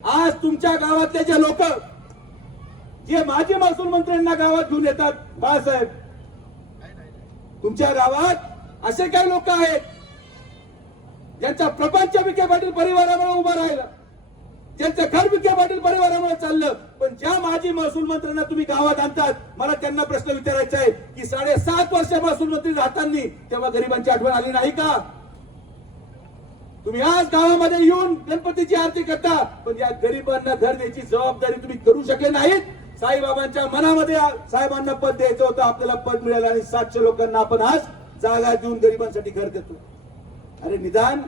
आज तुमच्या गावातले जे लोक जे माजी महसूल मंत्र्यांना गावात घेऊन येतात बाळासाहेब. तुमच्या गावात असे काही लोक आहेत ज्यांचा प्रपंच विखे पाटील परिवारामुळे उभा राहिला. ज्यांचं घर विखे पाटील परिवारामुळे चाललं. पण ज्या माजी महसूल मंत्र्यांना तुम्ही गावात आणतात मला त्यांना प्रश्न विचारायचा आहे की साडेसात वर्ष महसूल मंत्री राहताना तेव्हा गरिबांची आठवण आली नाही का? तुम्ही आज गावामध्ये येऊन गणपतीची आरती करता पण या गरिबांना घर द्यायची जबाबदारी तुम्ही करू शकले नाहीत. साईबाबांच्या मनामध्ये साहेबांना पद द्यायचं होतं आपल्याला पद मिळालं आणि सातशे लोकांना आपण आज जागा देऊन गरिबांसाठी घर देतो. अरे निदान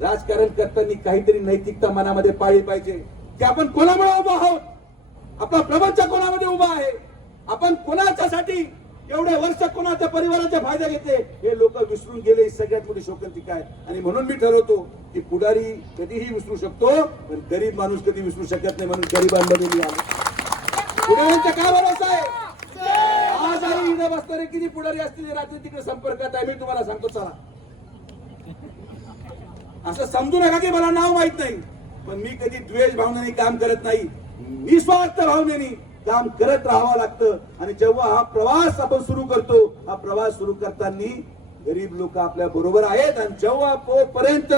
राजकारण करताना काहीतरी नैतिकता मनामध्ये पाळली पाहिजे. की आपण कोणामुळे उभा आहोत? आपला प्रपंच कोणामध्ये उभा आहे? आपण कोणाच्यासाठी एवढ्या वर्ष कोणाच्या परिवाराच्या फायदा घेतले? हे लोक विसरून गेले सगळ्यात मोठी शोकंतिका आहे आणि म्हणून मी ठरवतो की पुढारी कधीही विसरू शकतो पण गरीब माणूस कधी विसरू शकत नाही म्हणून गरीबांमध्ये मी आलो. पुढाऱ्यांचा काय भरोसा आहे. आज आणि इथं बसणारे किती पुढारी असतील रात्री तिकडे संपर्कात आहे मी तुम्हाला सांगतो चला. असं समजू नका की मला नाव माहीत नाही पण मी कधी द्वेष भावनेने काम करत नाही. निस्वार्थ भावनेने काम करत राहावं लागतं. आणि जेव्हा हा प्रवास आपण सुरू करतो हा प्रवास सुरू करताना गरीब लोक आपल्या बरोबर आहेत. आणि जेव्हा पर्यंत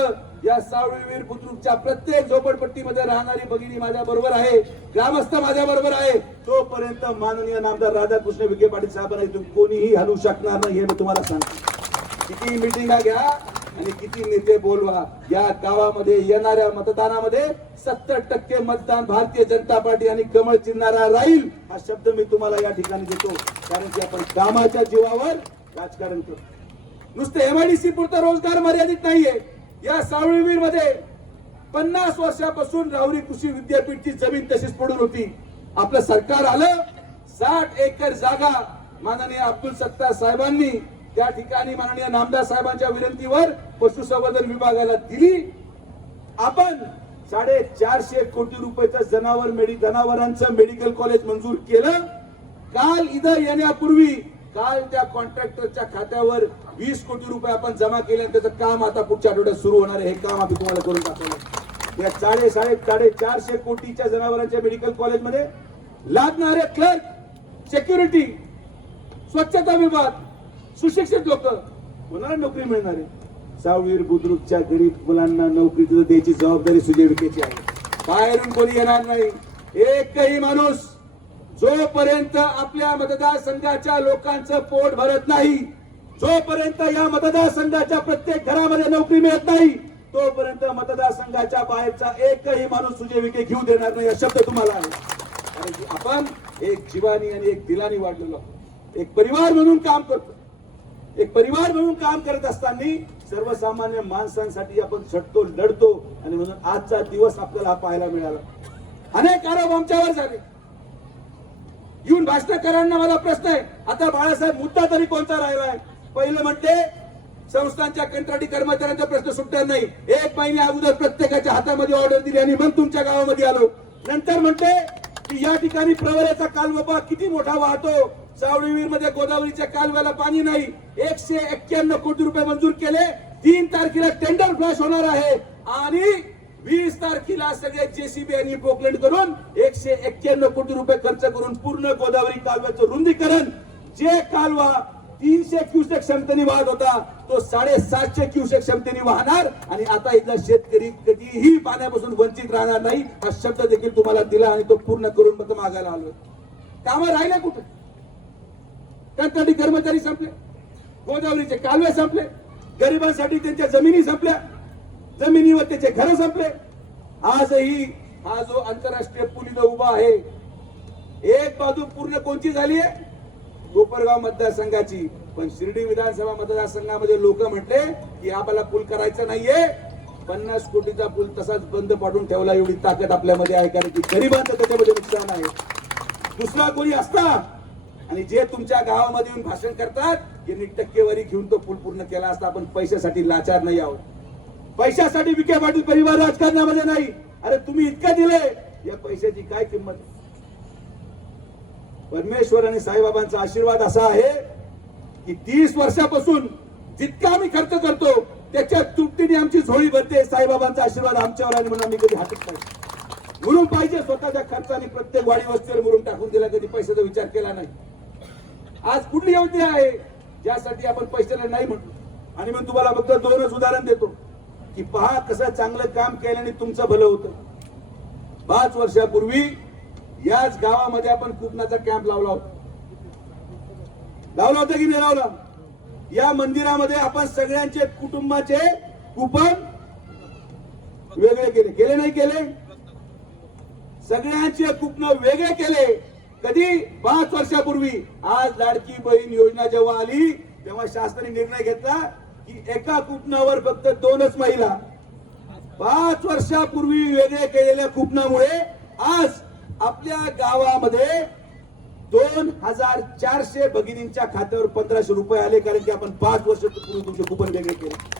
या सावळीवीर बुद्रुकच्या प्रत्येक झोपडपट्टीमध्ये राहणारी भगिनी माझ्या बरोबर आहे ग्रामस्थ माझ्या बरोबर आहे तोपर्यंत माननीय नामदार राधाकृष्ण विखे पाटील साहेबांना इथून कोणीही हलवू शकणार नाही हे मी तुम्हाला सांगतो. किती मिटिंगा घ्या आणि किती नेते बोलवा? या गावामध्ये येणाऱ्या मतदानामध्ये सत्तर टक्के मतदान भारतीय जनता पार्टी आणि कमळ चिन्हारा राहील हा शब्द मी तुम्हाला या ठिकाणी देतो. कारण की आपण कामाच्या जीवावर राजकारण करतो. नुसते एमआयडीसी पुरता रोजगार मर्यादित नाहीये. या सावळीवीरमध्ये पन्नास वर्षापासून राहुरी कृषी विद्यापीठची जमीन तशीच पडून होती. आपलं सरकार आलं साठ एकर जागा माननीय अब्दुल सत्तार साहेबांनी त्या ठिकाणी माननीय नामदार साहेबांच्या विनंतीवर पशुसंवर्धन विभागाला दिली. आपण साडेचारशे कोटी रुपयाचं जनावर मेडि जनावरांचं मेडिकल कॉलेज मंजूर केलं. काल इथं येण्यापूर्वी काल त्या कॉन्ट्रॅक्टरच्या खात्यावर वीस कोटी रुपये आपण जमा केले आणि त्याचं काम आता पुढच्या आठवड्यात सुरू होणार आहे. हे काम आम्ही तुम्हाला करून दाखवलं. या साडे साडे साडेचारशे कोटीच्या जनावरांच्या मेडिकल कॉलेजमध्ये लागणारे क्लर्क सेक्युरिटी स्वच्छता विभाग सुशिक्षित लोक. कोणाला नोकरी मिळणार आहे? सावळीर बुद्रुकच्या गरीब मुलांना नोकरी द्यायची जबाबदारी सुजय विखेची आहे. बाहेरून कोणी येणार नाही. एकही माणूस जोपर्यंत आपल्या मतदारसंघाच्या लोकांचं पोट भरत नाही जोपर्यंत या मतदारसंघाच्या प्रत्येक घरामध्ये नोकरी मिळत नाही तोपर्यंत मतदारसंघाच्या बाहेरचा एकही माणूस सुजय विखे घेऊ देणार नाही हा शब्द तुम्हाला आहे. आपण एक जीवानी आणि एक दिलानी वाढलेलो एक परिवार म्हणून काम करतो. एक परिवार म्हणून काम करत असताना सर्वसामान्य माणसांसाठी आपण झटतो लढतो आणि म्हणून आजचा दिवस आपल्याला पाहायला मिळाला. अनेक आरोप आमच्यावर झाले. येऊन भाषणकारांना मला प्रश्न आहे आता बाळासाहेब मुद्दा तरी कोणता राहिलाय पहिलं म्हणते संस्थांच्या कंत्राटी कर्मचाऱ्यांचा प्रश्न सुटणार नाही. एक महिने अगोदर प्रत्येकाच्या हातामध्ये ऑर्डर दिली आणि मग तुमच्या गावामध्ये आलो. नंतर म्हणते की या ठिकाणी प्रवऱ्याचा कालवपा किती मोठा वाहतो? सावळीवीरमध्ये गोदावरीच्या कालव्याला पाणी नाही. एकशे एक्क्याण्णव कोटी रुपये मंजूर केले. तीन तारखेला टेंडर फ्लॅश होणार आहे. आणि वीस तारखेला सगळे जेसीबी आणि पोकलेट करून एकशे एक्क्याण्णव कोटी रुपये खर्च करून पूर्ण गोदावरी कालव्याचं रुंदीकरण. जे कालवा तीनशे क्युसेक क्षमतेने वाहत होता तो साडेसातशे क्युसेक क्षमतेने वाहणार. आणि आता इथला शेतकरी कधीही पाण्यापासून वंचित राहणार नाही हा शब्द देखील तुम्हाला दिला आणि तो पूर्ण करून मागायला आलो कामं राहिले कुठे? त्यासाठी कर्मचारी संपले. गोदावरीचे कालवे संपले. गरिबांसाठी त्यांच्या जमिनी संपल्या. जमिनीवर त्याचे घर संपले. आजही हा जो आंतरराष्ट्रीय पूल उभा आहे एक बाजू पूर्ण कोणची झाली आहे? कोपरगाव मतदारसंघाची. पण शिर्डी विधानसभा मतदारसंघामध्ये लोक म्हटले की आम्हाला पूल करायचा नाहीये. पन्नास कोटीचा पूल तसाच बंद पाडून ठेवला एवढी ताकद आपल्यामध्ये आहे कारण की गरिबांचं त्याच्यामध्ये नुकसान आहे. दुसरा कोणी असता आणि जे तुमच्या गावामध्ये येऊन भाषण करतात यांनी टक्केवारी घेऊन तो पूल पूर्ण केला असता आपण पैशासाठी लाचार नाही आहोत. पैशासाठी विखे पाटील परिवार राजकारणामध्ये नाही. अरे तुम्ही इतकं दिले या पैशाची काय किंमत परमेश्वर आणि साईबाबांचा आशीर्वाद असा आहे की तीस वर्षापासून जितका आम्ही खर्च करतो त्याच्या तुटीने आमची झोळी भरते. साईबाबांचा आशीर्वाद आमच्यावर आणि म्हणून आम्ही कधी हातच नाही. मुरुम पाहिजे स्वतःच्या खर्चाने प्रत्येक वाडी वस्तीवर मुरुम टाकून दिला कधी पैशाचा विचार केला नाही. आज कुठली योजना आहे? ज्यासाठी आपण पैशाला नाही म्हणतो. आणि मग तुम्हाला फक्त दोनच उदाहरण देतो. की पहा कसं चांगलं काम केल्याने तुमचं भलं होतं. पाच वर्षापूर्वी याच गावामध्ये आपण कुपनाचा कॅम्प लावला होता. लावला होता की नाही लावला? या मंदिरामध्ये आपण सगळ्यांचे कुटुंबाचे कुपन वेगळे केले. केले नाही केले? सगळ्यांचे कुपन वेगळे केले. कधी? पाच वर्षापूर्वी. आज लाडकी बहीण योजना जेव्हा आली तेव्हा शासनाने निर्णय घेतला की एका कुपनावर फक्त दोनच महिला. पाच वर्षापूर्वी वेगळे केलेल्या कुपनामुळे आज आपल्या गावामध्ये दोन हजार चारशे भगिनींच्या खात्यावर पंधराशे रुपये आले कारण की आपण पाच वर्ष पूर्वी तुमचे कुपन वेगळे केले.